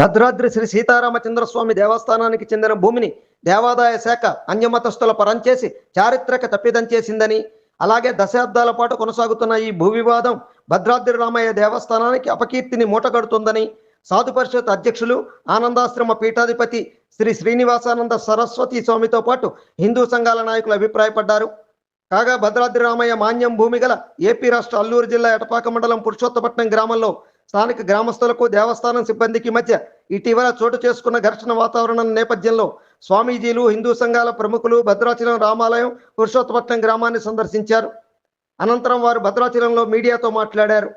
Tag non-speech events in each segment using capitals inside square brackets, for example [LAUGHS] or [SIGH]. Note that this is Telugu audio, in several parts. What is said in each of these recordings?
భద్రాద్రి శ్రీ సీతారామచంద్రస్వామి దేవస్థానానికి చెందిన భూమిని దేవాదాయ శాఖ అన్యమతస్థుల పరం చేసి చారిత్రక తప్పిదం చేసిందని అలాగే దశాబ్దాల పాటు కొనసాగుతున్న ఈ భూ వివాదం భద్రాద్రి రామయ్య దేవస్థానానికి అపకీర్తిని మూటగడుతుందని సాధు పరిషత్ అధ్యక్షులు ఆనందాశ్రమ పీఠాధిపతి శ్రీ శ్రీనివాసానంద సరస్వతి స్వామితో పాటు హిందూ సంఘాల నాయకులు అభిప్రాయపడ్డారు. కాగా భద్రాద్రి రామయ్య మాన్యం భూమి గల ఏపీ రాష్ట్ర అల్లూరు జిల్లా ఎటపాక మండలం పురుషోత్తపట్నం గ్రామంలో స్థానిక గ్రామస్తులకు దేవస్థానం సిబ్బందికి మధ్య ఇటీవల చోటు చేసుకున్న ఘర్షణ వాతావరణం నేపథ్యంలో స్వామీజీలు హిందూ సంఘాల ప్రముఖులు భద్రాచలం రామాలయం పురుషోత్తపట్నం గ్రామాన్ని సందర్శించారు. అనంతరం వారు భద్రాచలంలో మీడియాతో మాట్లాడారు.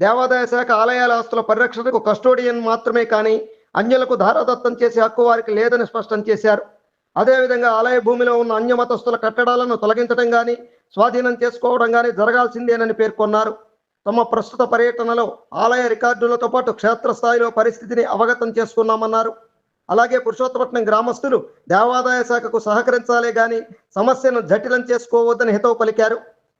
దేవాదాయ శాఖ ఆలయాల ఆస్తుల పరిరక్షణకు కస్టోడియన్ మాత్రమే కానీ అన్యులకు ధారాదత్తం చేసే హక్కు వారికి లేదని స్పష్టం చేశారు. అదేవిధంగా ఆలయ భూమిలో ఉన్న అన్యమతస్తుల కట్టడాలను తొలగించడం కానీ స్వాధీనం చేసుకోవడం కానీ జరగాల్సిందేనని పేర్కొన్నారు. తమ ప్రస్తుత పర్యటనలో ఆలయ రికార్డులతో పాటు క్షేత్రస్థాయిలో పరిస్థితిని అవగతం చేసుకున్నామన్నారు. అలాగే పురుషోత్తపట్నం గ్రామస్తులు దేవాదాయ శాఖకు సహకరించాలే గాని సమస్యను జటిలం చేసుకోవద్దని హితవు పలికారు.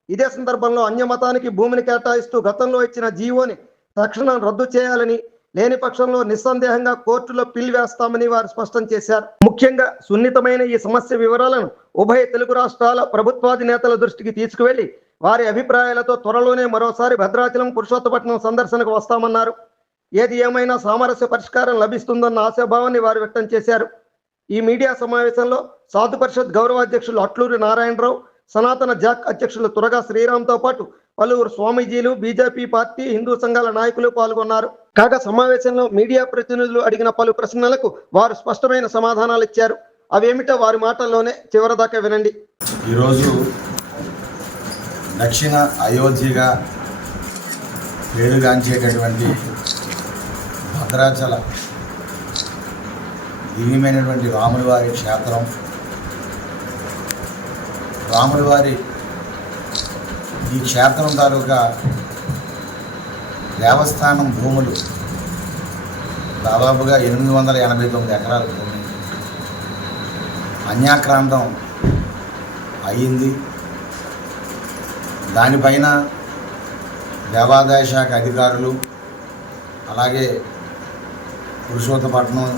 ఇదే సందర్భంలో అన్యమతానికి భూమిని కేటాయిస్తూ గతంలో ఇచ్చిన జీవోని తక్షణం రద్దు చేయాలని లేని పక్షంలో నిస్సందేహంగా కోర్టులో పిల్ వేస్తామని వారు స్పష్టం చేశారు. ముఖ్యంగా సున్నితమైన ఈ సమస్య వివరాలను ఉభయ తెలుగు రాష్ట్రాల ప్రభుత్వాధినేతల దృష్టికి తీసుకువెళ్ళి వారి అభిప్రాయాలతో త్వరలోనే మరోసారి భద్రాచలం పురుషోత్తపట్నం సందర్శనకు వస్తామన్నారు. ఏది ఏమైనా సామరస్య పరిష్కారం లభిస్తుందన్న ఆశాభావాన్ని వారు వ్యక్తం చేశారు. ఈ మీడియా సమావేశంలో సాధు పరిషత్ గౌరవ అధ్యక్షులు అట్లూరి నారాయణరావు సనాతన జాక్ అధ్యక్షులు తురగా శ్రీరామ్తో పాటు పలువురు స్వామీజీలు బీజేపీ పార్టీ హిందూ సంఘాల నాయకులు పాల్గొన్నారు. కాగా సమావేశంలో మీడియా ప్రతినిధులు అడిగిన పలు ప్రశ్నలకు వారు స్పష్టమైన సమాధానాలు ఇచ్చారు. అవేమిటో వారి మాటల్లోనే చివరిదాకా వినండి. ఈరోజు దక్షిణ అయోధ్యగా పేరుగాంచేటటువంటి భద్రాచల దివ్యమైనటువంటి రాముల వారి క్షేత్రం రాముల వారి ఈ క్షేత్రం తాలూకా దేవస్థానం భూములు దాదాపుగా ఎనిమిది వందల ఎనభై తొమ్మిది ఎకరాల భూమి. అన్యాక్రాంతం అయ్యింది. దానిపైన దేవాదాయ శాఖ అధికారులు అలాగే పురుషోత్తపట్నం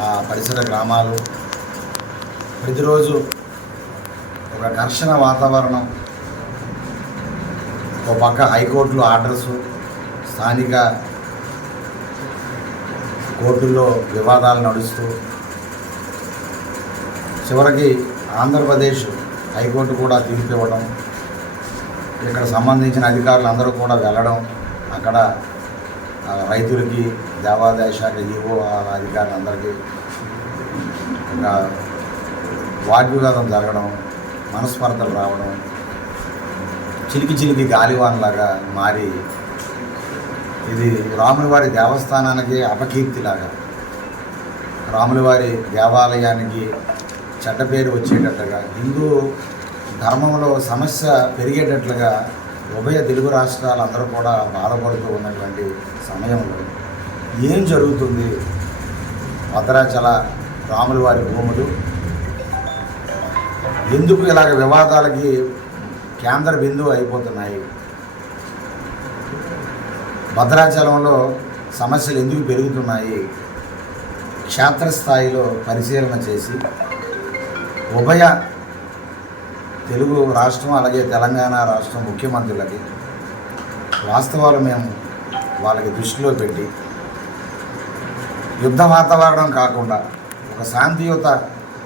ఆ పరిసర గ్రామాలు ప్రతిరోజు ఒక ఘర్షణ వాతావరణం ఒక పక్క హైకోర్టులో ఆర్డర్స్ స్థానిక కోర్టుల్లో వివాదాలు నడుస్తూ చివరికి ఆంధ్రప్రదేశ్ హైకోర్టు కూడా తీర్పు ఇవ్వడం ఇక్కడ సంబంధించిన అధికారులు అందరూ కూడా వెళ్ళడం అక్కడ రైతులకి దేవాదాయ శాఖ ఈవో అధికారులందరికీ ఒక వాగ్వివాదం జరగడం మనస్పర్ధలు రావడం చిలికి చిలికి గాలివాన్లాగా మారి ఇది రాములవారి దేవస్థానానికి అపకీర్తిలాగా. రాములవారి దేవాలయానికి చెడ్డ పేరు వచ్చేటట్టుగా హిందూ ధర్మంలో సమస్య పెరిగేటట్లుగా ఉభయ తెలుగు రాష్ట్రాలు అందరూ కూడా బాధపడుతూ ఉన్నటువంటి సమయంలో ఏం జరుగుతుంది? భద్రాచల రాముల వారి భూములు? ఎందుకు ఇలాగ వివాదాలకి కేంద్ర బిందువు అయిపోతున్నాయి? భద్రాచలంలో సమస్యలు ఎందుకు పెరుగుతున్నాయి? క్షేత్రస్థాయిలో పరిశీలన చేసి ఉభయ తెలుగు రాష్ట్రం అలాగే తెలంగాణ రాష్ట్రం ముఖ్యమంత్రులకి వాస్తవాలు మేము వాళ్ళకి దృష్టిలో పెట్టి యుద్ధ వాతావరణం కాకుండా ఒక శాంతియుత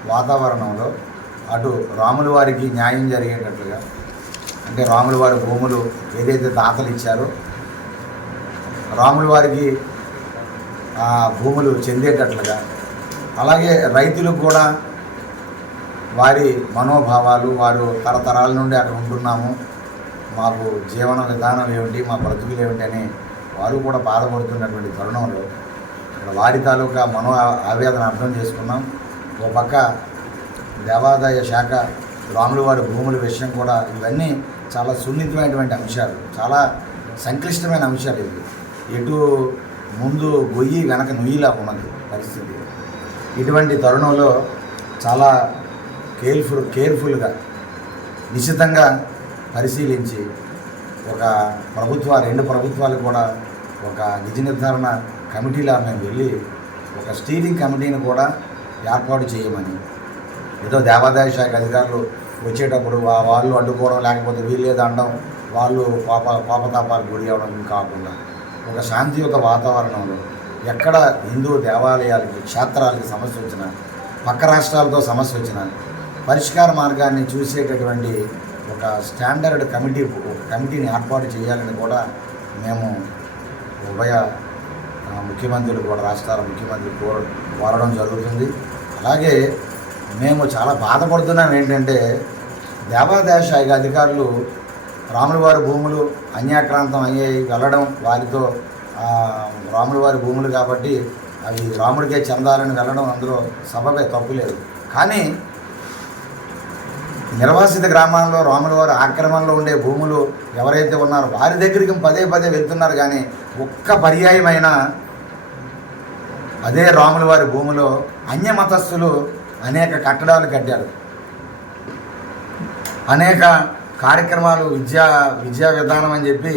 వాతావరణంలో అటు రాముల వారికి న్యాయం జరిగేటట్లుగా అంటే రాముల వారి భూములు ఏదైతే దాతలు ఇచ్చారో రాముల వారికి భూములు చెందేటట్లుగా అలాగే రైతులకు కూడా వారి మనోభావాలు వారు తరతరాల నుండి అక్కడ ఉంటున్నాము. మాకు జీవన విధానం ఏమిటి మా బ్రతుకులు ఏమిటి అని వారు కూడా బాధపడుతున్నటువంటి తరుణంలో ఇక్కడ వారి తాలూకా మనో ఆవేదన అర్థం చేసుకున్నాం. ఓ పక్క దేవాదాయ శాఖ రాముల వారి భూముల విషయం కూడా ఇవన్నీ చాలా సున్నితమైనటువంటి అంశాలు చాలా సంక్లిష్టమైన అంశాలు ఇవి. ఎటు ముందు గొయ్యి వెనక నుయ్యిలా ఉన్నది పరిస్థితి. ఇటువంటి తరుణంలో చాలా కేర్ఫుల్ కేర్ఫుల్గా నిశితంగా పరిశీలించి ఒక ప్రభుత్వ రెండు ప్రభుత్వాలు కూడా ఒక నిజ నిర్ధారణ కమిటీలా మేము వెళ్ళి ఒక స్టీరింగ్ కమిటీని కూడా ఏర్పాటు చేయమని. ఏదో దేవాదాయ శాఖ అధికారులు వచ్చేటప్పుడు వాళ్ళు అడ్డుకోవడం లేకపోతే వీళ్ళేది అనడం వాళ్ళు పాప పాపతాపాలు గురి అవ్వడం కాకుండా ఒక శాంతియుత వాతావరణంలో ఎక్కడ హిందూ దేవాలయాలకి క్షేత్రాలకి సమస్య వచ్చినా పక్క రాష్ట్రాలతో సమస్య వచ్చినా పరిష్కార మార్గాన్ని చూసేటటువంటి ఒక స్టాండర్డ్ కమిటీ ఒక కమిటీని ఏర్పాటు చేయాలని కూడా మేము ఉభయ ముఖ్యమంత్రులు కూడా రాష్ట్రాల ముఖ్యమంత్రి కోర కోరడం జరుగుతుంది. అలాగే మేము చాలా బాధపడుతున్నాం ఏంటంటే దేవాదాయ శాఖ అధికారులు రాముల వారి భూములు అన్యాక్రాంతం అయ్యాయి వెళ్ళడం వారితో రాములవారి రాముల వారి భూములు కాబట్టి అవి రాముడికే చెందాలని వెళ్ళడం అందులో సబబే తప్పులేదు కానీ నిర్వాసిత గ్రామాల్లో రాముల వారు ఆక్రమణలో ఉండే భూములు ఎవరైతే ఉన్నారో వారి దగ్గరికి పదే పదే వెళ్తున్నారు కానీ ఒక్క పర్యాయమైన అదే రాముల వారి భూమిలో అన్య మతస్థులు అనేక కట్టడాలు కట్టారు. అనేక కార్యక్రమాలు విద్యా విద్యా విధానం అని చెప్పి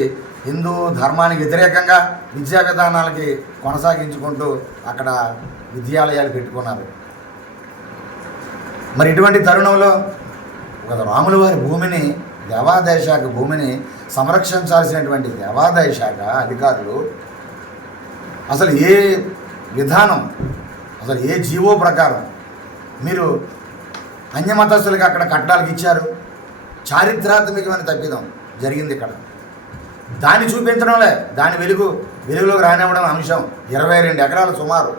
హిందూ ధర్మానికి వ్యతిరేకంగా విద్యా విధానాలకి కొనసాగించుకుంటూ అక్కడ విద్యాలయాలు పెట్టుకున్నారు. మరి ఇటువంటి తరుణంలో రాముల వారి భూమిని దేవాదాయ శాఖ భూమిని సంరక్షించాల్సినటువంటి దేవాదాయ శాఖ అధికారులు అసలు ఏ విధానం అసలు ఏ జీవో ప్రకారం మీరు అన్యమతస్తులకు అక్కడ కట్టాలకి ఇచ్చారు? చారిత్రాత్మకమైన తప్పిదం జరిగింది ఇక్కడ. దాన్ని చూపించడంలే దాని వెలుగు వెలుగులోకి రానివ్వడం అంశం. ఇరవై రెండు ఎకరాలు సుమారు.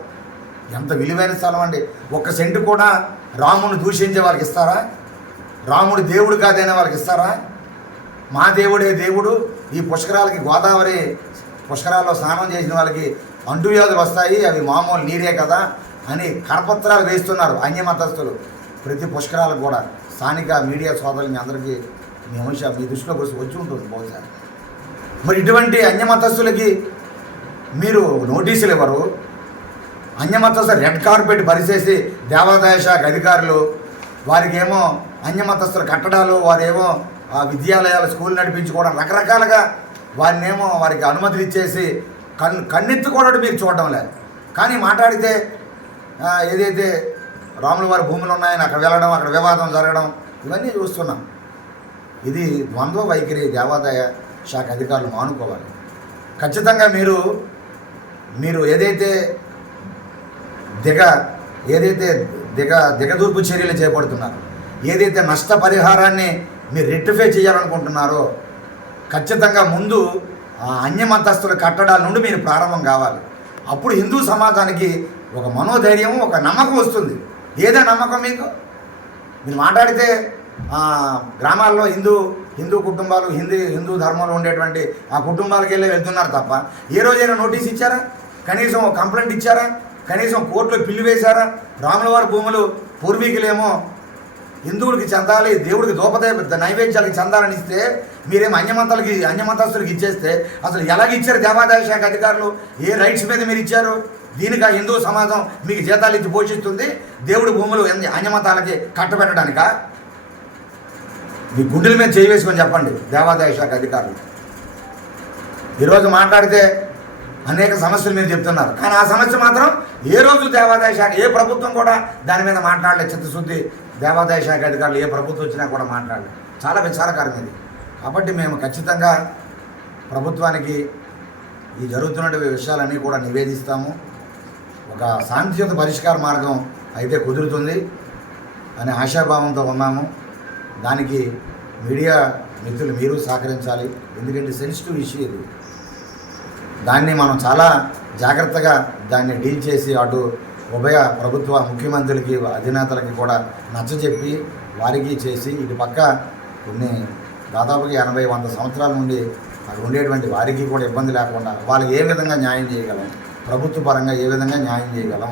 ఎంత విలువైన స్థలం అండి. ఒక్క సెంటు కూడా రాముని దూషించే వాళ్ళకి ఇస్తారా? రాముడు దేవుడు కాదైనా వాళ్ళకి ఇస్తారా? మా దేవుడే దేవుడు ఈ పుష్కరాలకి గోదావరి పుష్కరాల్లో స్నానం చేసిన వాళ్ళకి అంటువ్యాధులు వస్తాయి అవి మామూలు నీరే కదా అని కరపత్రాలు వేస్తున్నారు అన్యమతస్థులు ప్రతి పుష్కరాలకు కూడా స్థానిక మీడియా సోదరులని అందరికీ మీ అంశ మీ దృష్టిలో వచ్చి వచ్చి ఉంటుంది బహుశా. మరి ఇటువంటి అన్యమతస్థులకి మీరు నోటీసులు ఇవ్వరు? అన్యమతస్థులు రెడ్ కార్పెట్ పరిచేసి దేవాదాయ శాఖ అధికారులు వారికి ఏమో కట్టడాలు వారేమో ఆ విద్యాలయాలు స్కూల్ నడిపించుకోవడం రకరకాలుగా వారినేమో వారికి అనుమతులు ఇచ్చేసి కన్ను కన్నెత్తుకోవడం మీరు చూడడం లేదు. కానీ మాట్లాడితే ఏదైతే రాముల వారి భూములు ఉన్నాయని అక్కడ వెళ్ళడం అక్కడ వివాదం జరగడం ఇవన్నీ చూస్తున్నాం. ఇది ద్వంద్వ వైఖరి దేవాదాయ శాఖ అధికారులు మానుకోవాలి. ఖచ్చితంగా మీరు మీరు ఏదైతే దిగ ఏదైతే దిగ దిగదూర్పు చర్యలు చేపడుతున్నారు. ఏదైతే నష్టపరిహారాన్ని మీరు రెట్టిఫై చేయాలనుకుంటున్నారో ఖచ్చితంగా ముందు అన్యమతస్తుల కట్టడాల నుండి మీరు ప్రారంభం కావాలి. అప్పుడు హిందూ సమాజానికి ఒక మనోధైర్యం ఒక నమ్మకం వస్తుంది. ఏదో నమ్మకం మీకు? మీరు మాట్లాడితే గ్రామాల్లో హిందూ హిందూ కుటుంబాలు హిందీ హిందూ ధర్మంలో ఉండేటువంటి ఆ కుటుంబాలకు వెళ్ళి వెళ్తున్నారు తప్ప ఏ రోజైనా నోటీస్ ఇచ్చారా? కనీసం ఒక కంప్లైంట్ ఇచ్చారా? కనీసం కోర్టులో పిల్లి వేశారా? రాములవారి భూములు పూర్వీకులేమో హిందువులకి చెందాలి దేవుడికి దోపదే నైవేద్యాలకి చెందాలని ఇస్తే మీరేమో అన్యమంతాలకి అన్యమంతస్తులకి ఇచ్చేస్తే అసలు ఎలాగ ఇచ్చారు దేవాదాయ శాఖ అధికారులు? ఏ రైట్స్ మీద మీరు ఇచ్చారు? దీనికి ఆ హిందూ సమాజం మీకు జీతాలు ఇచ్చి పోషిస్తుంది దేవుడి భూములు ఎన్ని అన్యమతాలకి కట్టబెట్టడానిక? మీ గుండెల మీద చేయి వేసుకొని చెప్పండి దేవాదాయ శాఖ అధికారులు. ఈరోజు మాట్లాడితే అనేక సమస్యలు మీరు చెప్తున్నారు. కానీ ఆ సమస్య మాత్రం ఏ రోజు దేవాదాయ శాఖ ఏ ప్రభుత్వం కూడా దాని మీద మాట్లాడలేదు. చిత్తశుద్ధి దేవాదాయ శాఖ అధికారులు ఏ ప్రభుత్వం వచ్చినా కూడా మాట్లాడలేదు. చాలా విచారకరం ఇది. కాబట్టి మేము ఖచ్చితంగా ప్రభుత్వానికి ఈ జరుగుతున్న విషయాలన్నీ కూడా నివేదిస్తాము. ఒక శాంతియుత పరిష్కార మార్గం అయితే కుదురుతుంది అనే ఆశాభావంతో ఉన్నాము. దానికి మీడియా మిత్రులు మీరు సహకరించాలి. ఎందుకంటే సెన్సిటివ్ ఇష్యూ ఇది. దాన్ని మనం చాలా జాగ్రత్తగా దాన్ని డీల్ చేసి అటు ఉభయ ప్రభుత్వ ముఖ్యమంత్రులకి అధినేతలకి కూడా నచ్చజెప్పి వారికి చేసి ఇటు పక్క కొన్ని దాదాపుగా ఎనభై వంద సంవత్సరాల నుండి అక్కడ ఉండేటువంటి వారికి కూడా ఇబ్బంది లేకుండా వాళ్ళకి ఏ విధంగా న్యాయం చేయగలం? ప్రభుత్వ పరంగా ఏ విధంగా న్యాయం చేయగలం?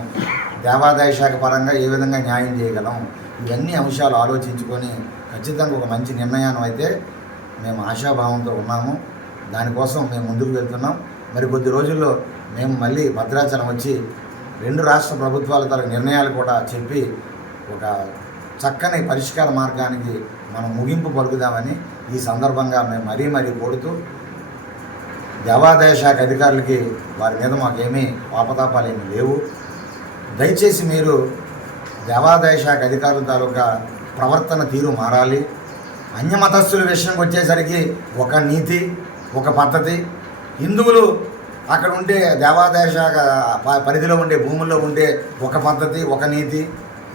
దేవాదాయ శాఖ పరంగా ఏ విధంగా న్యాయం చేయగలం? ఇవన్నీ అంశాలు ఆలోచించుకొని ఖచ్చితంగా ఒక మంచి నిర్ణయాన్ని అయితే మేము ఆశాభావంతో ఉన్నాము. దానికోసం మేము ముందుకు వెళ్తున్నాం. మరి కొద్ది రోజుల్లో మేము మళ్ళీ భద్రాచలం వచ్చి రెండు రాష్ట్ర ప్రభుత్వాల తల నిర్ణయాలు కూడా చెప్పి ఒక చక్కని పరిష్కార మార్గానికి మనం ముగింపు పలుకుదామని ఈ సందర్భంగా మేము మరీ మరీ కోరుతూ దేవాదాయ శాఖ అధికారులకి వారి మీద మాకేమీ పాపతాపాలు ఏమీ లేవు. దయచేసి మీరు దేవాదాయ శాఖ అధికారుల తాలూకా ప్రవర్తన తీరు మారాలి. అన్యమతస్థుల విషయంకి వచ్చేసరికి ఒక నీతి ఒక పద్ధతి హిందువులు అక్కడ ఉండే దేవాదాయ శాఖ ప- పరిధిలో ఉండే భూముల్లో ఉండే ఒక పద్ధతి ఒక నీతి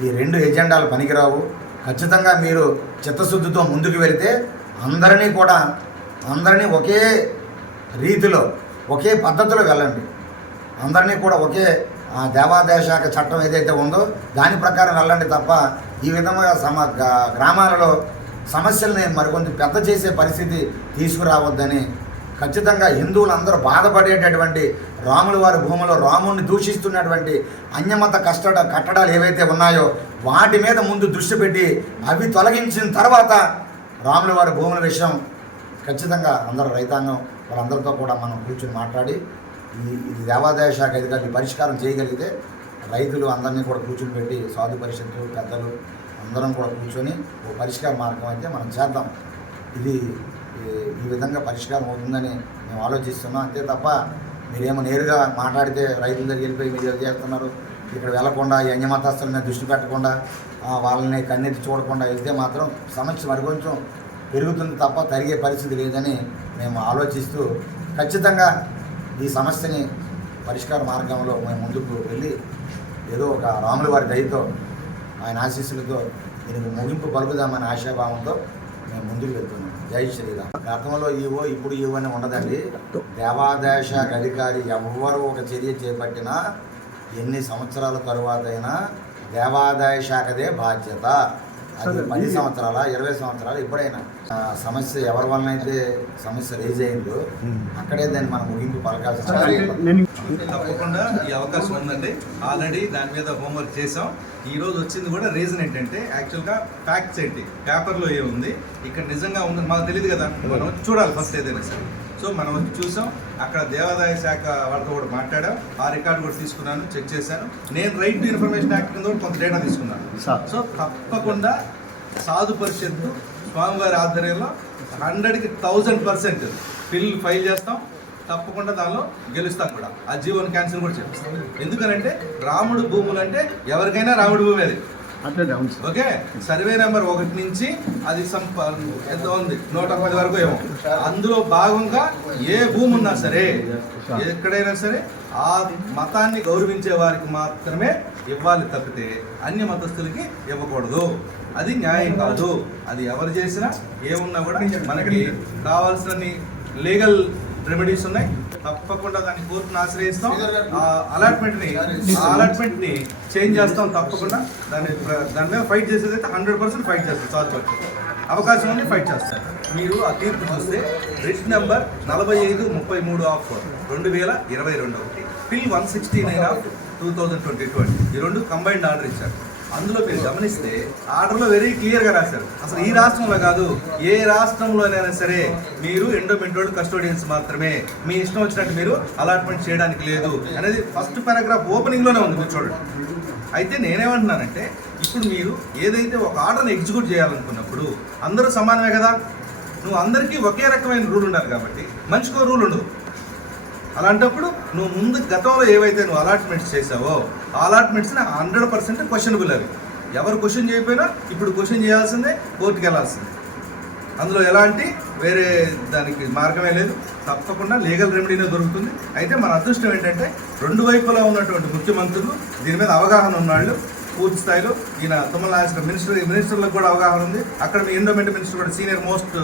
ఈ రెండు ఎజెండాలు పనికిరావు. ఖచ్చితంగా మీరు చిత్తశుద్ధితో ముందుకు వెళితే అందరినీ కూడా అందరినీ ఒకే రీతిలో ఒకే పద్ధతిలో వెళ్ళండి. అందరినీ కూడా ఒకే దేవాదాయ శాఖ చట్టం ఏదైతే ఉందో దాని ప్రకారం వెళ్ళండి తప్ప ఈ విధంగా సమ గ్రామాలలో సమస్యల్ని మరికొంత పెద్ద చేసే పరిస్థితి తీసుకురావద్దని ఖచ్చితంగా హిందువులందరూ బాధపడేటటువంటి రాముల వారి భూమిలో రాముడిని దూషిస్తున్నటువంటి అన్యమత కష్టడ కట్టడాలు ఏవైతే ఉన్నాయో వాటి మీద ముందు దృష్టి పెట్టి అవి తొలగించిన తర్వాత రాముల వారి భూముల విషయం ఖచ్చితంగా అందరూ రైతాంగం వాళ్ళందరితో కూడా మనం కూర్చొని మాట్లాడి ఈ ఇది దేవాదాయ శాఖ అధికారులు పరిష్కారం చేయగలిగితే రైతులు అందరినీ కూడా కూర్చొని పెట్టి సాధు పరిషత్తు పెద్దలు అందరం కూడా కూర్చొని ఒక పరిష్కార మార్గం అయితే మనం చేద్దాం. ఇది ఈ- విధంగా పరిష్కారం అవుతుందని మేము ఆలోచిస్తున్నాం. అంతే తప్ప మీరేమో నేరుగా మాట్లాడితే రైతుల దగ్గరికి వెళ్ళిపోయి మీరు ఏం చేస్తున్నారు. ఇక్కడ వెళ్ళకుండా ఈ అన్యమతస్తుల మీద దృష్టి పెట్టకుండా వాళ్ళని కన్నెత్తి చూడకుండా వెళ్తే మాత్రం సమస్య మరి కొంచెం పెరుగుతుంది తప్ప తరిగే పరిస్థితి లేదని మేము ఆలోచిస్తూ ఖచ్చితంగా ఈ సమస్యని పరిష్కార మార్గంలో మేము ముందుకు వెళ్ళి ఏదో ఒక రాముల వారి దయతో ఆయన ఆశీస్సులతో దీనికి ముగింపు పలుకుదామనే ఆశాభావంతో మేము ముందుకు వెళ్తున్నాం. జై శ్రీరామ్. గతంలో ఈవో ఇప్పుడు ఈవో అని ఉండదండి. దేవాదాయ శాఖ అధికారి ఎవ్వరు ఒక చర్య చేపట్టినా ఎన్ని సంవత్సరాల తరువాత అయినా దేవాదాయ శాఖదే బాధ్యత. అది పది సంవత్సరాల ఇరవై సంవత్సరాలు ఎప్పుడైనా. ఆ సమస్య ఎవరి వలన అయితే సమస్య రేజ్ అయిందో అక్కడే దాన్ని మనం ముగింపు పలకాల్సిన ఉంది. తప్పకుండా ఈ అవకాశం ఉందండి. ఆల్రెడీ దాని మీద హోంవర్క్ చేసాం ఈ రోజు వచ్చింది కూడా రీజన్ ఏంటంటే యాక్చువల్గా ఫ్యాక్ట్స్ ఏంటి? పేపర్లో ఏముంది ఇక్కడ నిజంగా ఉంది మాకు తెలియదు కదా. మనం చూడాలి ఫస్ట్ ఏదైనా సరే. సో మనం వచ్చి చూసాం. అక్కడ దేవాదాయ శాఖ వాళ్ళతో కూడా మాట్లాడాం. ఆ రికార్డు కూడా తీసుకున్నాను చెక్ చేశాను. నేను రైట్ టు ఇన్ఫర్మేషన్ యాక్ట్ కింద కూడా కొంత డేటా తీసుకున్నాను. సో. తప్పకుండా సాధు పరిషత్తు స్వామివారి ఆధ్వర్యంలో హండ్రెడ్కి థౌజండ్ పర్సెంట్ బిల్ ఫైల్ చేస్తాం. తప్పకుండా దానిలో గెలుస్తాం కూడా. ఆ జీవన్ క్యాన్సిల్ కూడా చేస్తాం ఎందుకనంటే రాముడు భూములు అంటే ఎవరికైనా రాముడు భూమి అది. ఓకే? సర్వే నెంబర్ ఒకటి నుంచి అది సంప ఎంత ఉంది? నూట పది వరకు ఏమో. అందులో భాగంగా ఏ భూమి ఉన్నా సరే ఎక్కడైనా సరే ఆ మతాన్ని గౌరవించే వారికి మాత్రమే ఇవ్వాలి తప్పితే అన్య మతస్థులకి ఇవ్వకూడదు. అది న్యాయం కాదు. అది ఎవరు చేసినా ఏమున్నా కూడా మనకి కావాల్సిన లీగల్ రెమెడీస్ ఉన్నాయి. తప్పకుండా దాన్ని కోర్టును ఆశ్రయిస్తాం. ఆ అలాట్మెంట్ని ఆ అలాట్మెంట్ని చేంజ్ చేస్తాం తప్పకుండా. దాన్ని దాని మీద ఫైట్ చేసేది అయితే హండ్రెడ్ పర్సెంట్ ఫైట్ చేస్తాం చాలు అవకాశం ఉంది ఫైట్ చేస్తాం మీరు ఆ తీర్పు చూస్తే రిట్ నెంబర్ నలభై ఐదు ముప్పై మూడు ఆఫ్ రెండు వేల ఇరవై రెండు ఒకటి PIL one sixty nine of two thousand twenty two ఈ రెండు కంబైన్డ్ ఆర్డర్ ఇచ్చారు. అందులో మీరు గమనిస్తే ఆర్డర్లో వెరీ క్లియర్గా రాశారు. అసలు ఈ రాష్ట్రంలో కాదు ఏ రాష్ట్రంలోనైనా సరే మీరు ఎండోమెంటోడ్ కస్టోడియన్స్ మాత్రమే. మీ ఇష్టం వచ్చినట్టు మీరు అలాట్మెంట్ చేయడానికి లేదు అనేది ఫస్ట్ పారాగ్రాఫ్ ఓపెనింగ్లోనే ఉంది మీరు చూడండి. అయితే నేనేమంటున్నానంటే ఇప్పుడు మీరు ఏదైతే ఒక ఆర్డర్ని ఎగ్జిక్యూట్ చేయాలనుకున్నప్పుడు అందరూ సమానమే కదా? నువ్వు అందరికీ ఒకే రకమైన రూల్ ఉండాలి కాబట్టి మంచికో రూల్ ఉండదు. అలాంటప్పుడు నువ్వు ముందు గతంలో ఏవైతే నువ్వు అలాట్మెంట్స్ చేసావో ఆ అలాట్మెంట్స్ హండ్రెడ్ పర్సెంట్ క్వశ్చనబుల్ అవి. ఎవరు క్వశ్చన్ చేయకపోయినా ఇప్పుడు క్వశ్చన్ చేయాల్సిందే కోర్టుకి వెళ్ళాల్సిందే. అందులో ఎలాంటి వేరే దానికి మార్గమే లేదు. తప్పకుండా లీగల్ రెమెడీనే దొరుకుతుంది. అయితే మన అదృష్టం ఏంటంటే రెండు వైపులా ఉన్నటువంటి ముఖ్యమంత్రులు దీని మీద అవగాహన ఉన్నాళ్ళు పూర్తి స్థాయిలో ఈయన తుమ్మల నాగేశ్వర మినిస్టర్ మినిస్టర్లకు కూడా అవగాహన ఉంది. అక్కడ మీ ఎండోమెంట్ మినిస్టర్ కూడా సీనియర్ మోస్ట్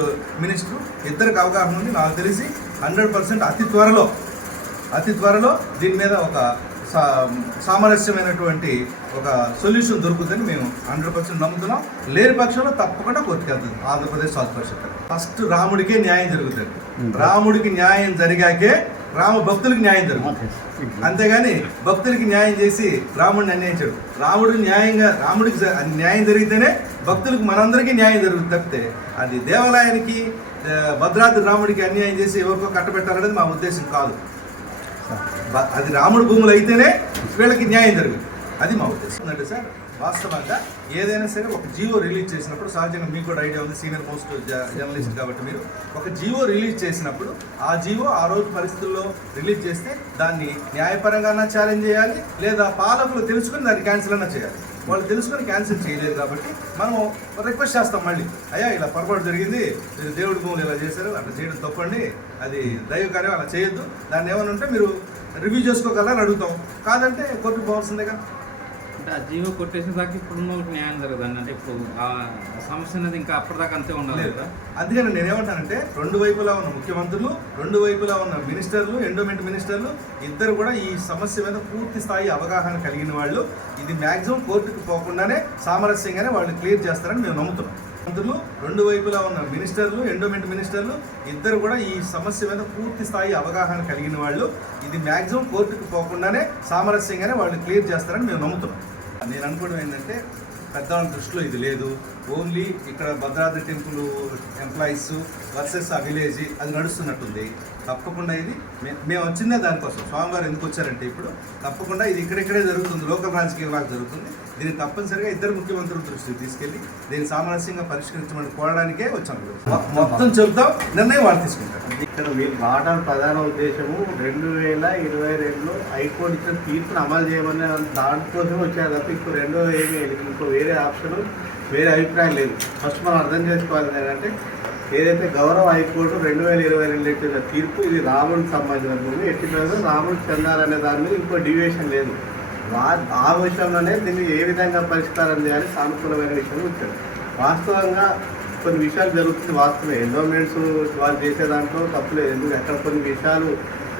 మినిస్టర్. ఇద్దరికి అవగాహన ఉంది. నాకు తెలిసి హండ్రెడ్ పర్సెంట్ అతి త్వరలో అతి త్వరలో దీని మీద ఒక సామరస్యమైనటువంటి ఒక సొల్యూషన్ దొరుకుతుందని మేము హండ్రెడ్ పర్సెంట్ నమ్ముతున్నాం. లేని పక్షంలో తప్పకుండా కోర్టుకెళ్తుంది. ఆంధ్రప్రదేశ్ సాధు పరిషత్ ఫస్ట్ రాముడికే న్యాయం జరుగుతుంది. రాముడికి న్యాయం జరిగాకే రామ భక్తులకి న్యాయం జరుగుతుంది. అంతేగాని భక్తులకి న్యాయం చేసి రాముడిని అన్యాయించాడు రాముడు న్యాయంగా రాముడికి న్యాయం జరిగితేనే భక్తులకు మనందరికీ న్యాయం జరుగుతుంది తప్పితే అది దేవాలయానికి భద్రాద్రి రాముడికి అన్యాయం చేసి ఎవరికో కట్టబెట్టాలనేది మా ఉద్దేశం కాదు. అది రాముడి భూములు అయితేనే వీళ్ళకి న్యాయం జరుగుతుంది. అది మా ఉద్దేశం. అంటే సార్ వాస్తవంగా ఏదైనా సరే ఒక జియో రిలీజ్ చేసినప్పుడు సహజంగా మీకు కూడా ఐడియా ఉంది సీనియర్ పోస్ట్ జర్నలిస్ట్ కాబట్టి మీరు. ఒక జియో రిలీజ్ చేసినప్పుడు ఆ జియో ఆ రోజు పరిస్థితుల్లో రిలీజ్ చేస్తే దాన్ని న్యాయపరంగా ఛాలెంజ్ చేయాలి లేదా పాలకులు తెలుసుకుని దాన్ని క్యాన్సిల్ అన్నా చేయాలి. వాళ్ళు తెలుసుకొని క్యాన్సిల్ చేయలేదు కాబట్టి మనం రిక్వెస్ట్ చేస్తాం మళ్ళీ. అయ్యా ఇలా పొరపాటు జరిగింది మీరు దేవుడి భూములు ఇలా చేశారు అట్లా చేయడం తప్పండి అది దైవ కార్యం అలా చేయొద్దు. దాన్ని ఏమైనా ఉంటే మీరు రివ్యూ చేసుకోగలరని అడుగుతాం. కాదంటే కోర్టుకు పోవాల్సిందే కదా అంటే ఆ జీవో కొట్టేసిన దాకా ఇప్పుడు వాళ్ళకి న్యాయం జరగదండి అంటే ఇప్పుడు ఆ సమస్య అనేది ఇంకా అప్పటిదాకా అంతే ఉండాలి లేదు. కదా? అందుకని నేనేమంటానంటే రెండు వైపులా ఉన్న ముఖ్యమంత్రులు రెండు వైపులా ఉన్న మినిస్టర్లు ఎండోమెంట్ మినిస్టర్లు ఇద్దరు కూడా ఈ సమస్య మీద పూర్తి స్థాయి అవగాహన కలిగిన వాళ్ళు. ఇది మ్యాక్సిమం కోర్టుకు పోకుండానే సామరస్యంగానే వాళ్ళు క్లియర్ చేస్తారని మేము నమ్ముతున్నాం. మంత్రులు రెండు వైపులా ఉన్న మినిస్టర్లు ఎండోమెంట్ మినిస్టర్లు ఇద్దరు కూడా ఈ సమస్య మీద పూర్తి స్థాయి అవగాహన కలిగిన వాళ్ళు. ఇది మ్యాక్సిమం కోర్టుకు పోకుండానే సామరస్యంగానే వాళ్ళు క్లియర్ చేస్తారని మేము నమ్ముతున్నాం. నేను అనుకోవడం ఏంటంటే పెద్దవాళ్ళ దృష్టిలో ఇది లేదు. ఓన్లీ ఇక్కడ భద్రాద్రి టెంపుల్ ఎంప్లాయీస్ వర్సెస్ ఆ విలేజ్ అది నడుస్తున్నట్టుంది. తప్పకుండా ఇది మే- మేము వచ్చిందే దానికోసం స్వామివారు ఎందుకు వచ్చారంటే ఇప్పుడు తప్పకుండా ఇది ఇక్కడిక్కడే జరుగుతుంది లోకల్ రాజకీయాలకు జరుగుతుంది. దీన్ని తప్పనిసరిగా ఇద్దరు ముఖ్యమంత్రుల దృష్టికి తీసుకెళ్ళి దీన్ని సామరస్యంగా పరిష్కరించమని కోరడానికే వచ్చాం మొత్తం చెబుతాం నిర్ణయం వాళ్ళు తీసుకుంటారు. ఇక్కడ మీరు రావడం ప్రధాన ఉద్దేశము రెండు వేల ఇరవై రెండులో హైకోర్టు ఇచ్చిన తీర్పును అమలు చేయమని దానికోసం వచ్చారు తప్ప ఇప్పుడు రెండో ఏమీ ఇంకో వేరే ఆప్షన్ వేరే అభిప్రాయం లేదు. ఫస్ట్ మనం అర్థం చేసుకోవాలి ఏంటంటే ఏదైతే గౌరవ హైకోర్టు రెండు వేల ఇరవై రెండు ఇచ్చిన తీర్పు ఇది రాముడికి సంబంధించిన భూమి. ఎట్టి ప్రజలు రాముడికి చెందాలనే దాని మీద ఇంకో డివియేషన్ లేదు. వా- ఆ విషయంలోనే దీన్ని ఏ విధంగా పరిష్కారం చేయాలి సానుకూలమైన విషయం వచ్చారు వాస్తవంగా కొన్ని విషయాలు జరుగుతుంది వాస్తవమే ఎన్విరాన్మెంట్స్ వాళ్ళు చేసే దాంట్లో తప్పులేదు ఎందుకంటే అక్కడ కొన్ని విషయాలు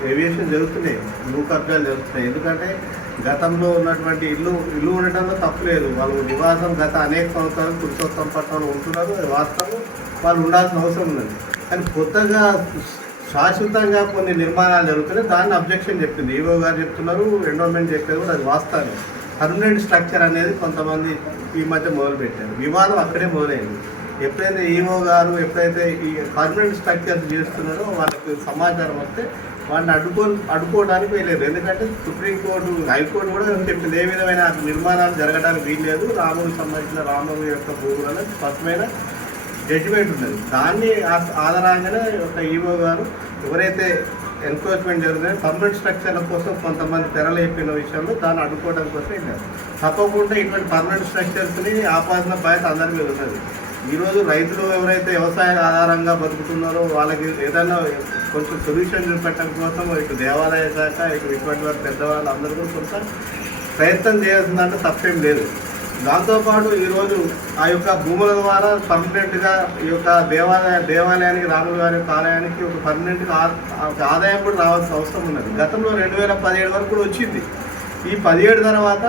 ఏవియేషన్ జరుగుతున్నాయి. భూ కబ్జాలు జరుగుతున్నాయి. ఎందుకంటే గతంలో ఉన్నటువంటి ఇల్లు ఇల్లు ఉండటంలో తప్పులేదు వాళ్ళు నివాసం గత అనేక సంవత్సరాలు పురుషోత్తం పట్టణంలో ఉంటున్నారు. అది వాస్తవం. వాళ్ళు ఉండాల్సిన అవసరం ఉన్నది. కానీ కొత్తగా శాశ్వతంగా కొన్ని నిర్మాణాలు జరుగుతున్నాయి. దాన్ని అబ్జెక్షన్ చెప్పింది. ఈవో గారు చెప్తున్నారు ఎండోమెంట్ చెప్పేది కూడా అది వాస్తవం పర్మనెంట్ స్ట్రక్చర్ అనేది కొంతమంది ఈ మధ్య మొదలుపెట్టారు. వివాదం అక్కడే మొదలైంది. ఎప్పుడైతే ఈవో గారు ఎప్పుడైతే ఈ పర్మనెంట్ స్ట్రక్చర్ చేస్తున్నారో వాళ్ళకి సమాచారం వస్తే వాడిని అడ్డుకో అడ్డుకోవడానికి వెళ్ళలేదు ఎందుకంటే సుప్రీంకోర్టు హైకోర్టు కూడా చెప్పింది? ఏ విధమైన నిర్మాణాలు జరగడానికి వీల్లేదు రాముడికి సంబంధించిన రాముడి యొక్క భూములను స్పష్టమైన జడ్జిమెంట్ ఉన్నది. దాన్ని ఆ- ఆధారంగానే ఒక ఈవో గారు ఎవరైతే ఎన్క్రోచ్మెంట్ జరుగుతుంది పర్మనెంట్ స్ట్రక్చర్ల కోసం కొంతమంది తెరలేపిన విషయంలో దాన్ని అడ్డుకోవడం కోసం వెళ్ళారు. తప్పకుండా ఇటువంటి పర్మనెంట్ స్ట్రక్చర్స్ని ఆపాల్సిన బాధ్యత అందరి మీద ఉన్నది. ఈరోజు రైతులు ఎవరైతే వ్యవసాయ ఆధారంగా బతుకుతున్నారో వాళ్ళకి ఏదైనా కొంచెం సొల్యూషన్ చూపెట్టడం కోసం ఇటు దేవాలయ శాఖ ఇటు ఇటువంటి వారు పెద్దవాళ్ళు అందరూ కూడా కొంత ప్రయత్నం చేయాల్సిందంటే తప్పేం లేదు. దాంతోపాటు ఈరోజు ఆ యొక్క భూముల ద్వారా పర్మనెంట్గా ఈ యొక్క దేవాలయ దేవాలయానికి రాముల గారి యొక్క ఆలయానికి ఒక పర్మనెంట్గా ఒక ఆదాయం కూడా రావాల్సిన అవసరం ఉన్నది. గతంలో రెండు వేల పదిహేడు వరకు కూడా వచ్చింది. ఈ పదిహేడు తర్వాత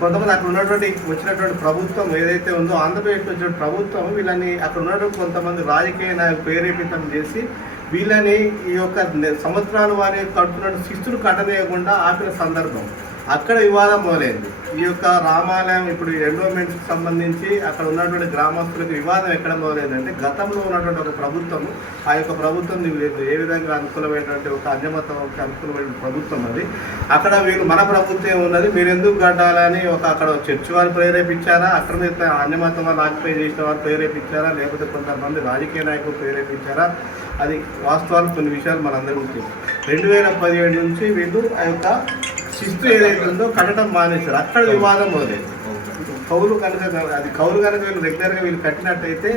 కొంతమంది అక్కడ ఉన్నటువంటి వచ్చినటువంటి ప్రభుత్వం ఏదైతే ఉందో ఆంధ్రప్రదేశ్లో వచ్చిన ప్రభుత్వం వీళ్ళని అక్కడ ఉన్నటువంటి కొంతమంది రాజకీయ నాయకులు ప్రేరేపితం చేసి వీళ్ళని ఈ యొక్క సంవత్సరాల వారి కడుతున్న శిస్తులు కట్టనేయకుండా ఆపిన సందర్భం. అక్కడ వివాదం మొదలైంది. ఈ యొక్క రామాలయం ఇప్పుడు ఎండోమెంట్స్కి సంబంధించి అక్కడ ఉన్నటువంటి గ్రామస్తులకు వివాదం ఎక్కడ మొదలైందంటే గతంలో ఉన్నటువంటి ఒక ప్రభుత్వం ఆ యొక్క ప్రభుత్వం లేదు ఏ విధంగా అనుకూలమైనటువంటి ఒక అన్యమతంకి అనుకూలమైన ప్రభుత్వం అది. అక్కడ వీళ్ళు మన ప్రభుత్వం ఉన్నది మీరు ఎందుకు కట్టాలని ఒక అక్కడ చర్చి వారు ప్రేరేపించారా? అక్రమిత అన్యమతం వాళ్ళు ఆక్యుపై చేసిన వారు ప్రేరేపించారా? లేకపోతే కొంతమంది రాజకీయ నాయకులు ప్రేరేపించారా? అది వాస్తవాలు కొన్ని విషయాలు మనందరికీ రెండు వేల పదిహేడు నుంచి వీళ్ళు ఆ యొక్క శిస్తు ఏదైతే ఉందో కట్టడం మానేశారు. అక్కడ వివాదం మొదలైంది. కౌలు కనుక అది కౌలు కనుక వీళ్ళు రెగ్యులర్గా వీళ్ళు కట్టినట్టయితే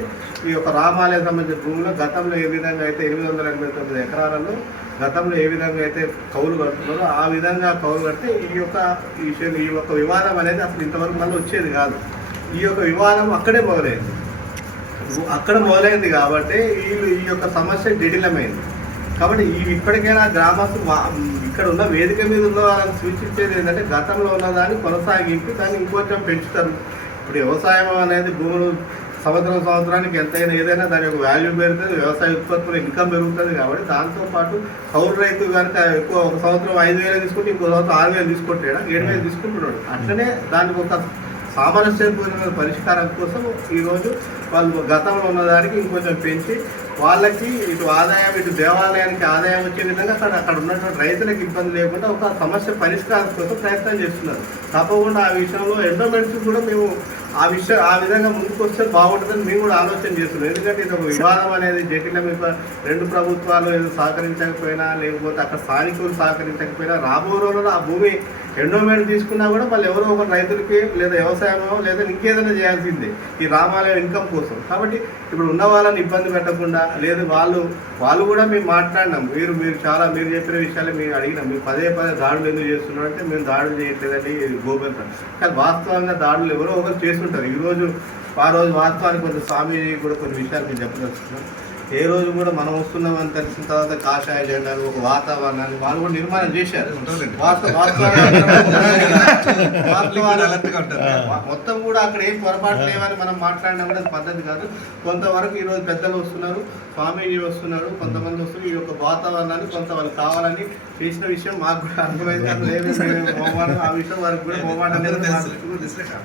ఈ యొక్క రామాలయం సంబంధించిన భూమిలో గతంలో ఏ విధంగా అయితే ఎనిమిది వందల ఎనభై తొమ్మిది ఎకరాలలో గతంలో ఏ విధంగా అయితే కౌలు కడుతున్నారో ఆ విధంగా కౌలు కడితే ఈ యొక్క ఈ విషయం ఈ యొక్క వివాదం అనేది అసలు ఇంతవరకు మళ్ళీ వచ్చేది కాదు. ఈ యొక్క వివాదం అక్కడే మొదలైంది. అక్కడ మొదలైంది కాబట్టి వీళ్ళు ఈ యొక్క సమస్య జటిలమైంది కాబట్టి ఇప్పటికైనా గ్రామస్తులు మా- ఇక్కడ ఉన్న వేదిక మీద ఉన్న వాళ్ళని సూచించేది ఏంటంటే గతంలో ఉన్నదాన్ని కొనసాగించి దాన్ని ఇంకొంచెం పెంచుతారు. ఇప్పుడు వ్యవసాయం అనేది భూములు సంవత్సరం సంవత్సరానికి ఎంతైనా ఏదైనా దాని యొక్క వాల్యూ పెరుగుతుంది వ్యవసాయ ఉత్పత్తులు ఇన్కమ్ పెరుగుతుంది కాబట్టి దాంతోపాటు కౌలు రైతు కనుక ఎక్కువ ఒక సంవత్సరం ఐదు వేలు తీసుకుంటే ఇంకో సంవత్సరం ఆరు వేలు తీసుకుంటాడు ఏడు? వేలు తీసుకుంటున్నాడు. అట్లనే దానికి ఒక సామరస్యపూర్ణమైన పరిష్కారం కోసం ఈరోజు వాళ్ళు గతంలో ఉన్నదానికి ఇంకొంచెం పెంచి వాళ్ళకి ఇటు ఆదాయం ఇటు దేవాలయానికి ఆదాయం వచ్చే విధంగా అక్కడ అక్కడ ఉన్నటువంటి రైతులకు ఇబ్బంది లేకుండా ఒక సమస్య పరిష్కారం కోసం ప్రయత్నం చేస్తున్నారు. తప్పకుండా ఆ విషయంలో ఎండోమెంట్స్ కూడా మేము ఆ విషయం ఆ విధంగా ముందుకు వస్తే బాగుంటుందని మేము కూడా ఆలోచన చేస్తున్నాం. ఎందుకంటే ఇది ఒక వివాదం అనేది. జటిలం రెండు ప్రభుత్వాలు ఏదో సహకరించకపోయినా లేకపోతే అక్కడ స్థానికులు సహకరించకపోయినా రాబో రోజుల్లో ఆ భూమి ఎండోమెంట్ తీసుకున్నా కూడా మళ్ళీ ఎవరో ఒక రైతులకి లేదా వ్యవసాయమో లేదా ఇంకేదైనా చేయాల్సిందే. ఈ రామాలయం ఇన్కమ్ కోసం. కాబట్టి ఇప్పుడు ఉన్న వాళ్ళని ఇబ్బంది పెట్టకుండా లేదు వాళ్ళు వాళ్ళు కూడా మేము మాట్లాడినాం. మీరు మీరు చాలా మీరు చెప్పిన విషయాలు మేము అడిగినాం. మీరు పదే పదే దాడులు ఎందుకు చేస్తున్నారు అంటే మేము దాడులు చేయట్లేదండి గోబెల్ కానీ వాస్తవంగా దాడులు ఎవరో ఒకరు చేస్తుంటారు. ఈరోజు ఆ రోజు వాస్తవానికి కొంత స్వామీజీ కూడా కొన్ని విషయాలు మేము చెప్పదలుచుకున్నాం. ఏ రోజు కూడా మనం వస్తున్నామని తెలిసిన తర్వాత కాషాయ జెండాలు ఒక వాతావరణాన్ని వాళ్ళు కూడా నిర్మాణం చేశారు. [LAUGHS] మొత్తం కూడా అక్కడ ఏం పొరపాటు లేవని మనం మాట్లాడినా కూడా పద్ధతి కాదు. కొంతవరకు ఈరోజు పెద్దలు వస్తున్నారు స్వామీజీ వస్తున్నారు కొంతమంది వస్తున్నారు. ఈ యొక్క వాతావరణాన్ని కొంత వాళ్ళు కావాలని చేసిన విషయం మాకు కూడా అర్థమైంది. ఆ విషయం వారికి కూడా. తెలుసు.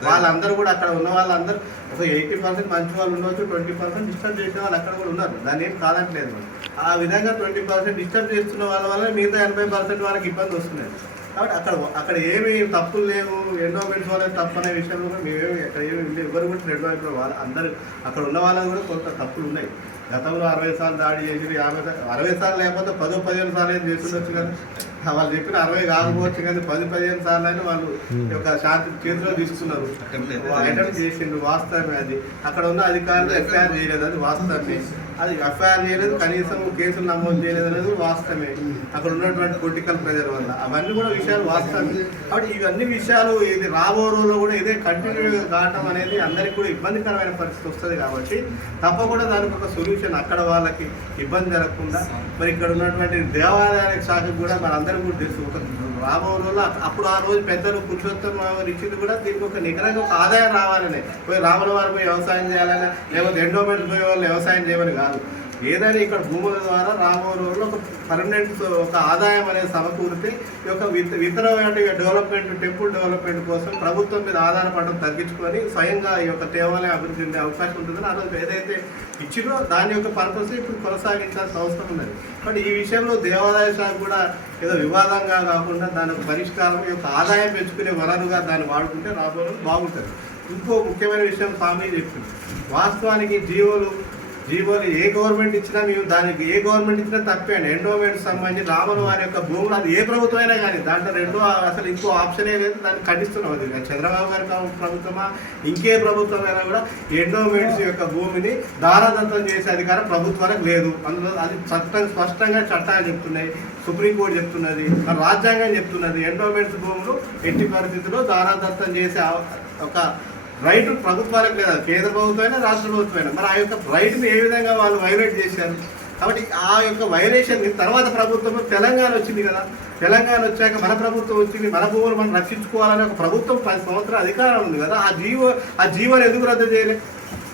వాళ్ళందరూ కూడా అక్కడ ఉన్న వాళ్ళందరూ ఒక ఎయిటీ పర్సెంట్ మంచి వాళ్ళు ఉండవచ్చు ట్వంటీ పర్సెంట్ డిస్టర్బ్ చేసే వాళ్ళు అక్కడ కూడా ఉన్నారు. దాన్ని ఏం కాదట్లేదు. ఆ విధంగా ట్వంటీ పర్సెంట్ డిస్టర్బ్ చేస్తున్న వాళ్ళ వల్ల మిగతా ఎనభై పర్సెంట్ వాళ్ళకి ఇబ్బంది వస్తున్నాయి కాబట్టి అక్కడ అక్కడ ఏమి తప్పులు లేవు ఎండోమెంట్స్ వాళ్ళే తప్పు అనే విషయంలో కూడా మేమేమి అక్కడ ఏమి. ఎవరు కూడా రెడ్ వైపు వాళ్ళు అందరూ అక్కడ ఉన్న వాళ్ళకి కూడా కొంత తప్పులు ఉన్నాయి గతంలో అరవై సార్లు దాడి చేసి యాభై సార్లు అరవై సార్లు లేకపోతే పదో పదిహేను సార్లు ఏం చేస్తుండొచ్చు కానీ వాళ్ళు చెప్పిన అరవై కాకపోవచ్చు కానీ పది పదిహేను సార్లు అయినా వాళ్ళు యొక్క శాంతి చేతిలో తీసుకున్నారు. అటెంప్ట్ చేసిండు వాస్తవమే అది అక్కడ ఉన్న అధికారులు ఎఫ్ఐఆర్ చేయలేదు అది వాస్తవమే అది ఎఫ్ఐఆర్ చేయలేదు కనీసం కేసులు నమోదు చేయలేదు అనేది వాస్తవమే. అక్కడ ఉన్నటువంటి పొలిటికల్ ప్రెజర్ వల్ల. అవన్నీ కూడా విషయాలు వాస్తవమే. కాబట్టి ఇవన్నీ విషయాలు ఇది రాబో రోజుల్లో కూడా ఇదే కంటిన్యూగా కావటం అనేది అందరికీ కూడా ఇబ్బందికరమైన పరిస్థితి వస్తుంది కాబట్టి తప్పకుండా దానికి ఒక సొల్యూషన్ అక్కడ వాళ్ళకి ఇబ్బంది జరగకుండా మరి ఇక్కడ ఉన్నటువంటి దేవాలయానికి శాఖకు కూడా మనందరం కూడా తెలుసు. ఒక రాబో అప్పుడు ఆ రోజు పెద్దలు పురుషోత్తమ ఇచ్చింది కూడా దీనికి ఒక నికరంగా ఒక ఆదాయం రావాలనే. పోయి రాముల వారు పోయి వ్యవసాయం చేయాలని లేకపోతే ఎండోమెంట్ పోయే వాళ్ళు వ్యవసాయం చేయమని కాదు. ఏదైనా ఇక్కడ భూముల ద్వారా రామవరంలో ఒక పర్మనెంట్ ఒక ఆదాయం అనేది సమకూరితే ఈ యొక్క విత- ఇతర డెవలప్మెంట్ టెంపుల్ డెవలప్మెంట్ కోసం ప్రభుత్వం మీద ఆధారపడడం తగ్గించుకొని స్వయంగా ఈ యొక్క దేవాలయం అభివృద్ధి ఉండే అవకాశం ఉంటుందని ఆ రోజు ఏదైతే ఇచ్చినో దాని యొక్క పర్పస్ ఇప్పుడు కొనసాగించాల్సిన అవసరం ఉన్నది. బట్ ఈ విషయంలో దేవాదాయ శాఖ కూడా ఏదో వివాదంగా కాకుండా దాని పరిష్కారం ఈ యొక్క ఆదాయం పెంచుకునే వనరుగా దాన్ని వాడుకుంటే రాబోయే బాగుంటుంది. ఇంకో ముఖ్యమైన విషయం స్వామి చెప్పింది. వాస్తవానికి జీవోలు జీవోలు ఏ గవర్నమెంట్ ఇచ్చినా మేము దానికి ఏ గవర్నమెంట్ ఇచ్చినా తప్పే అండి. ఎండోమెంట్ సంబంధించి రాముల వారి యొక్క భూములు అది ఏ ప్రభుత్వం అయినా కానీ దాంట్లో రెండో అసలు ఇంకో ఆప్షనే లేదు. దాన్ని ఖండిస్తున్నాం అది. చంద్రబాబు గారి ప్రభుత్వమా? ఇంకే ప్రభుత్వం అయినా కూడా ఎండోమెంట్స్ యొక్క భూమిని దారాదత్తం చేసే అధికారం ప్రభుత్వానికి లేదు. అందులో అది చట్టం స్పష్టంగా చట్టాలు చెప్తున్నాయి. సుప్రీంకోర్టు చెప్తున్నది. మన రాజ్యాంగం చెప్తున్నది. ఎండోమెంట్స్ భూములు ఎట్టి పరిస్థితుల్లో దారాదత్తం చేసే ఒక రైట్ ప్రభుత్వాలకు లేదా కేంద్ర ప్రభుత్వమైనా రాష్ట్ర ప్రభుత్వమైనా మరి ఆ యొక్క రైట్ని ఏ విధంగా వాళ్ళు వైలేట్ చేశారు? కాబట్టి ఆ యొక్క వైలేషన్ని తర్వాత ప్రభుత్వం తెలంగాణ వచ్చింది కదా. తెలంగాణ వచ్చాక మన ప్రభుత్వం వచ్చింది మన భూములు మనం రక్షించుకోవాలనే ఒక ప్రభుత్వం పది సంవత్సరాల అధికారం ఉంది కదా. ఆ జీవో ఆ జీవోని ఎందుకు రద్దు చేయలేదు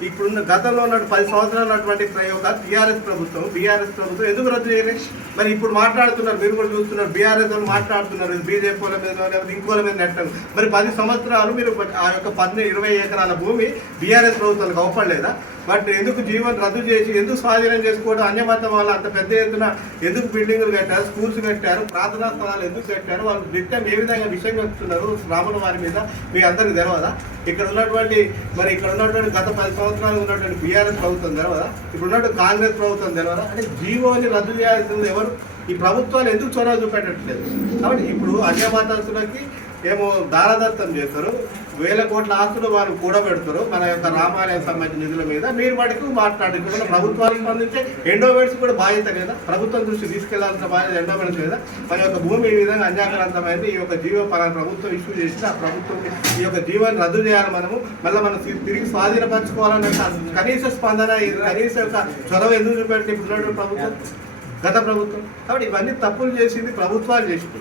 ఇప్పుడున్న గతంలో ఉన్న పది సంవత్సరాలు ఉన్నటువంటి ప్రయోగ టీఆర్ఎస్ ప్రభుత్వం బీఆర్ఎస్ ప్రభుత్వం ఎందుకు రద్దు చేయలేదు? మరి ఇప్పుడు మాట్లాడుతున్నారు మీరు కూడా చూస్తున్నారు బీఆర్ఎస్ వాళ్ళు మాట్లాడుతున్నారు బీజేపీ వాళ్ళ మీద లేకపోతే ఇంకోల మీద నెట్టారు మరి పది సంవత్సరాలు మీరు ఆ యొక్క పది ఇరవై ఎకరాల భూమి బీఆర్ఎస్ ప్రభుత్వానికి అవపడలేదా? వాటిని ఎందుకు జీవన్ రద్దు చేసి ఎందుకు స్వాధీనం చేసుకోవడం? అన్యమతం వాళ్ళు అంత పెద్ద ఎత్తున ఎందుకు బిల్డింగులు కట్టారు స్కూల్స్ కట్టారు ప్రార్థనా స్థలాలు ఎందుకు కట్టారు? వాళ్ళు నిత్యం ఏ విధంగా విషయం చెప్తున్నారు? రాముల వారి మీద మీ అందరికి తెలవదా? ఇక్కడ ఉన్నటువంటి మరి ఇక్కడ ఉన్నటువంటి గత పది సంవత్సరాలు ఉన్నటువంటి బీఆర్ఎస్ ప్రభుత్వం తెలవదా? ఇప్పుడు ఉన్నటువంటి కాంగ్రెస్ ప్రభుత్వం తెలవదా? అంటే జీవోని రద్దు చేయాల్సింది ఎవరు? ఈ ప్రభుత్వాలు ఎందుకు చొరవ చూపెట్టట్లేదు? కాబట్టి ఇప్పుడు అన్యమతస్తులకి ఏమో దారదత్తం చేస్తారు. వేల కోట్ల ఆస్తులు వారు కూడబెడతారు. మన యొక్క రామాలయం సంబంధించిన నిధుల మీద మీరు వాటికి మాట్లాడు ఇక్కడ ప్రభుత్వానికి సంబంధించి ఎండోమెంట్స్ కూడా బాధ్యత లేదా ప్రభుత్వం దృష్టి తీసుకెళ్ళాల్సిన బాధ్యత ఎండోమెంట్స్ లేదా మన యొక్క భూమి ఈ విధంగా అన్యాక్రాంతమైంది. ఈ యొక్క జీవ పలానా ప్రభుత్వం ఇష్యూ చేసి ఆ ప్రభుత్వం ఈ యొక్క జీవాన్ని రద్దు చేయాలి మనము. మళ్ళీ మనం తిరిగి స్వాధీనపరచుకోవాలనే కనీస స్పందన కనీస యొక్క చొరవ ఎందుకు చూపెట్టి ఇప్పుడు ప్రభుత్వం? గత ప్రభుత్వం. కాబట్టి ఇవన్నీ తప్పులు చేసింది ప్రభుత్వాలు చేసింది.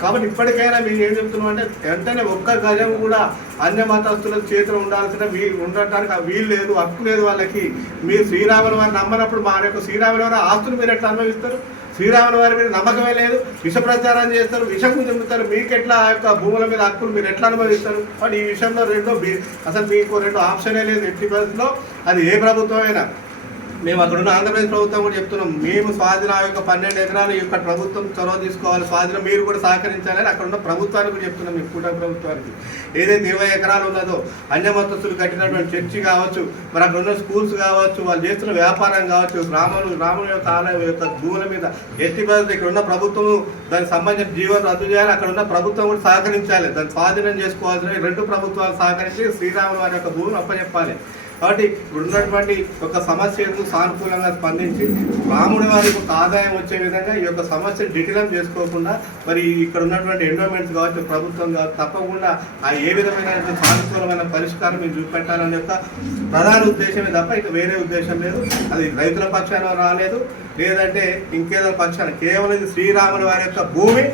కాబట్టి ఇప్పటికైనా మేము ఏం చెప్తున్నాం అంటే వెంటనే ఒక్క గజం కూడా అన్య మతస్థుల చేతిలో ఉండాల్సిన వీ ఉండటానికి ఆ వీలు లేదు హక్కు లేదు వాళ్ళకి. మీరు శ్రీరాముల వారిని నమ్మనప్పుడు మా యొక్క శ్రీరాముల వారి ఆస్తులు మీరు ఎట్లా అనుభవిస్తారు? శ్రీరాముల వారి మీద నమ్మకమే లేదు విష ప్రచారం చేస్తారు విషం చెబుతారు మీకు ఎట్లా ఆ యొక్క భూముల మీద హక్కులు మీరు ఎట్లా అనుభవిస్తారు? కాబట్టి ఈ విషయంలో రెండో అసలు మీకు రెండో ఆప్షనే లేదు ఎట్టి పరిస్థితిలో అది ఏ ప్రభుత్వమైనా. మేము అక్కడ ఉన్న ఆంధ్రప్రదేశ్ ప్రభుత్వం కూడా చెప్తున్నాం. మేము స్వాధీన యొక్క పన్నెండు ఎకరాలు యొక్క ప్రభుత్వం చొరవ తీసుకోవాలి. స్వాధీనం మీరు కూడా సహకరించాలని అక్కడ ఉన్న ప్రభుత్వానికి కూడా చెప్తున్నాం మీ కూటమి ప్రభుత్వానికి. ఏదైతే ఇరవై ఎకరాలు ఉన్నదో అన్యమతస్తులు కట్టినటువంటి చర్చి కావచ్చు మరి అక్కడ ఉన్న స్కూల్స్ కావచ్చు వాళ్ళు చేస్తున్న వ్యాపారం కావచ్చు రాములు గ్రామం యొక్క ఆలయం యొక్క భూముల మీద ఎట్టి ఇక్కడ ఉన్న ప్రభుత్వం దానికి సంబంధించిన జీవనం రద్దు చేయాలి. అక్కడ ఉన్న ప్రభుత్వం కూడా సహకరించాలి. దాన్ని స్వాధీనం చేసుకోవాల్సిన రెండు ప్రభుత్వాలు సహకరించి శ్రీరాములు వారి యొక్క భూమిని అప్పచెప్పాలి. కాబట్టి ఇప్పుడు ఉన్నటువంటి ఒక సమస్యను సానుకూలంగా స్పందించి రాముడి వారికి ఒక ఆదాయం వచ్చే విధంగా ఈ యొక్క సమస్యను డిటిలం చేసుకోకుండా మరి ఇక్కడ ఉన్నటువంటి ఎండోమెంట్స్ కావచ్చు ప్రభుత్వం కావచ్చు తప్పకుండా ఆ ఏ విధమైన సానుకూలమైన పరిష్కారం మీరు చూపెట్టాలనే యొక్క ప్రధాన ఉద్దేశమే తప్ప ఇక వేరే ఉద్దేశం లేదు. అది రైతుల పక్షాన రాలేదు. లేదంటే ఇంకేదో పక్షాన కేవలం ఇది శ్రీరాముల వారి యొక్క భూమి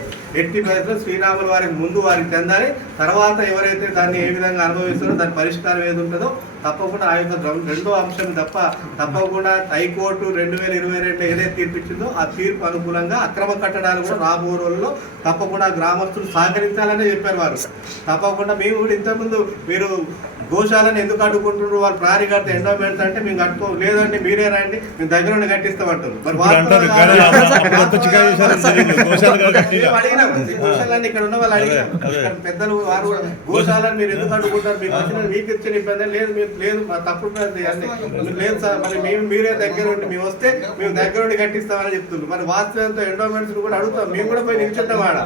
ఎట్టి పరిస్థితుల్లో శ్రీరాముల వారికి ముందు వారికి చెందాలి. తర్వాత ఎవరైతే దాన్ని ఏ విధంగా అనుభవిస్తారో దాని పరిష్కారం ఏది ఉంటుందో తప్పకుండా ఆ యొక్క రెండో అంశం తప్ప తప్పకుండా హైకోర్టు రెండు వేల ఇరవై రెండు ఏదైతే తీర్పిచ్చిందో ఆ తీర్పు అనుకూలంగా అక్రమ కట్టడాలు కూడా రాబో రోజుల్లో తప్పకుండా గ్రామస్తులు సహకరించాలని చెప్పారు వారు. తప్పకుండా మేము కూడా ఇంతకుముందు మీరు గోశాలను ఎందుకు అడ్డుకుంటున్నారు? వాళ్ళు ప్రారి కడితే ఎండోమెంట్స్ అంటే మేము కట్టుకో లేదంటే మీరే రండి మేము దగ్గర ఉండి కట్టిస్తామంటారు గోశాలని ఇక్కడ ఉన్న వాళ్ళు అడిగినాం. పెద్దలు వారు కూడా గోశాలను మీరు ఎందుకు అడ్డుకుంటారు మీకు వచ్చిన మీకు ఇచ్చిన ఇబ్బంది లేదు మీరు లేదు తప్పుడు లేదు సార్ మరి మేము మీరే దగ్గర ఉండి మేము వస్తే మేము దగ్గర ఉండి కట్టిస్తామని చెప్తున్నారు. మరి వాస్తవంతో ఎండోమెంట్స్ కూడా అడుగుతాం. మేము కూడా పోయి నిల్చుంటాం ఆడ.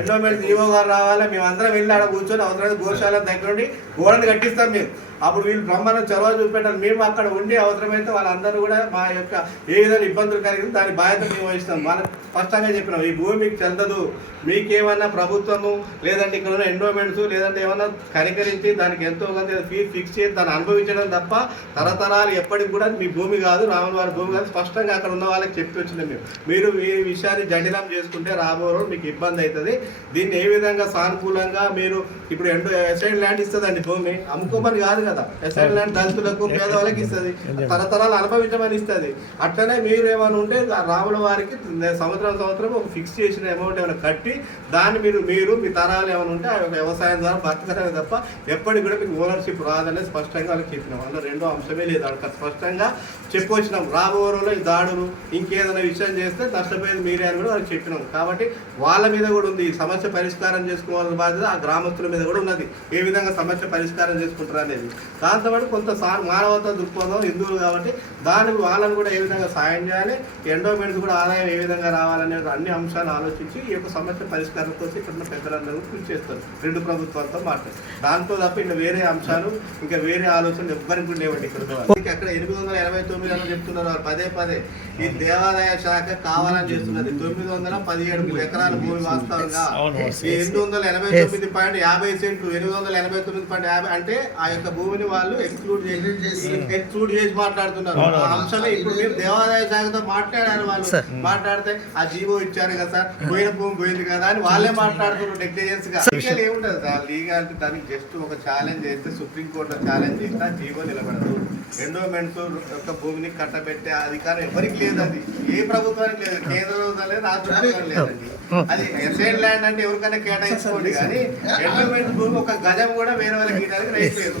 ఎండోమెంట్స్ ఈవో గారు రావాలి మేము అందరం వెళ్ళి ఆడ కూర్చొని అవసరమైన గోశాల దగ్గర ఉండి గోడని కట్టిస్తాం. మేము అప్పుడు వీళ్ళు బ్రహ్మను చొరవ చూపెట్టాలి. మేము అక్కడ ఉండి అవసరమైతే వాళ్ళందరూ కూడా మా యొక్క ఏ విధంగా ఇబ్బందులు కలిగింది దాని బాధ్యత మేము వహిస్తాం మనం స్పష్టంగా చెప్పినాం ఈ భూమి మీకు చెందదు. మీకేమన్నా ప్రభుత్వము లేదంటే ఇక్కడ ఉన్న ఎండోమెంట్స్ లేదంటే ఏమన్నా కనికరించి దానికి ఎంతో కొంత ఫీజు ఫిక్స్ చేసి దాన్ని అనుభవించడం తప్ప తరతరాలు ఎప్పటికి కూడా మీ భూమి కాదు రాముల వారి భూమి కాదు. స్పష్టంగా అక్కడ ఉన్న వాళ్ళకి చెప్పి వచ్చింది మేము. మీరు ఈ విషయాన్ని జటిలం చేసుకుంటే రాబో రోజు మీకు ఇబ్బంది అవుతుంది. దీన్ని ఏ విధంగా సానుకూలంగా మీరు ఇప్పుడు ఎండో ఎసైడ్ ల్యాండ్ ఇస్తుందండి భూమి. అమ్ముకోమని కాదు కదా. ఎసైడ్ ల్యాండ్ దళితులకు పేదవాళ్ళకి ఇస్తుంది. తరతరాలు అనుభవించమని ఇస్తుంది. అట్లనే మీరు ఏమైనా ఉంటే రాముల వారికి సంవత్సరం సంవత్సరం ఒక ఫిక్స్ చేసిన అమౌంట్ ఏమైనా కట్టి దాన్ని మీరు మీరు మీ తరాలు ఏమైనా ఉంటే ఆ యొక్క వ్యవసాయం ద్వారా బతకడమే తప్ప ఎప్పటికి కూడా మీకు ఓనర్షిప్ రాదనేది స్పష్టంగా వాళ్ళకి చెప్పినాం. అందులో రెండో అంశమే లేదు. అక్కడ స్పష్టంగా చెప్పొచ్చినాం. రాబోరోలో ఈ దాడులు ఇంకేదైనా విషయం చేస్తే నష్టపోయేది మీరే అని కూడా వాళ్ళకి చెప్పినాం. కాబట్టి వాళ్ళ మీద కూడా ఉంది. ఈ సమస్య పరిష్కారం చేసుకోవాల్సిన బాధ్యత ఆ గ్రామస్తుల మీద కూడా ఉన్నది. ఏ విధంగా సమస్య పరిష్కారం చేసుకుంటారు అనేది దాంతోపాటు కొంత సా మానవతా దృక్పథం హిందువులు కాబట్టి దానికి వాళ్ళని కూడా ఏ విధంగా సాయం చేయాలి ఎండోమెంట్స్ కూడా ఆదాయం ఏ విధంగా రావాలనే అన్ని అంశాలు ఆలోచించి ఈ యొక్క సమస్య పరిష్కారం కోసం ఇక్కడ ఉన్న పెద్దలందరూ కృషి చేస్తారు. రెండు ప్రభుత్వాలతో మాట్లాడు. దాంతో తప్ప ఇంకా వేరే అంశాలు ఇంకా వేరే ఆలోచనలు ఎవ్వరికి కూడా లేవండి ఇక్కడ ఇంకా అక్కడ ఎనిమిది వందల ఎనభై తొమ్మిది అని చెప్తున్నారు వాళ్ళు పదే పదే ఈ దేవాదాయ శాఖ కావాలని చేస్తున్నది. తొమ్మిది వందల పదిహేడు ఎకరాల భూమి వాస్తవంగా ఎనిమిది వందల ఎనభై తొమ్మిది పాయింట్ యాభై సెంట్లు ఎనిమిది వందల ఎనభై తొమ్మిది పాయింట్ యాభై అంటే ఆ యొక్క భూమిని వాళ్ళు ఎక్స్క్లూడ్ చేసి ఎక్స్క్లూడ్ చేసి మాట్లాడుతున్నారు. ఆ. అంశమే ఇప్పుడు మీరు దేవాదాయ శాఖతో మాట్లాడారు వాళ్ళు. మాట్లాడితే ఆ జీవో ఇచ్చారు కదా సార్. పోయిన భూమి పోయింది కదా అని వాళ్ళే మాట్లాడుతున్నారు నెగ్లిజెన్స్గా. లీగల్ ఏముంటది సార్. లీగల్ దానికి జస్ట్ ఒక ఛాలెంజ్ చేస్తే సుప్రీం కోర్టులో ఛాలెంజ్ చేస్తే ఆ జీవో నిలబడదు. ఎండోమెంట్స్ యొక్క భూమిని కట్టబెట్టే అధికారం ఎవరికి లేదు అది. ఏ ప్రభుత్వానికి లేదు. కేంద్ర ప్రభుత్వం లేదు రాష్ట్ర ప్రభుత్వం లేదండి అది. ఎస్ఐడ్ ల్యాండ్ అంటే ఎవరికైనా కేటాయించుకోండి కానీ ఎండోమెంట్ భూమి ఒక గజం కూడా వేరే వాళ్ళకి ఇవ్వడానికి రైట్ లేదు.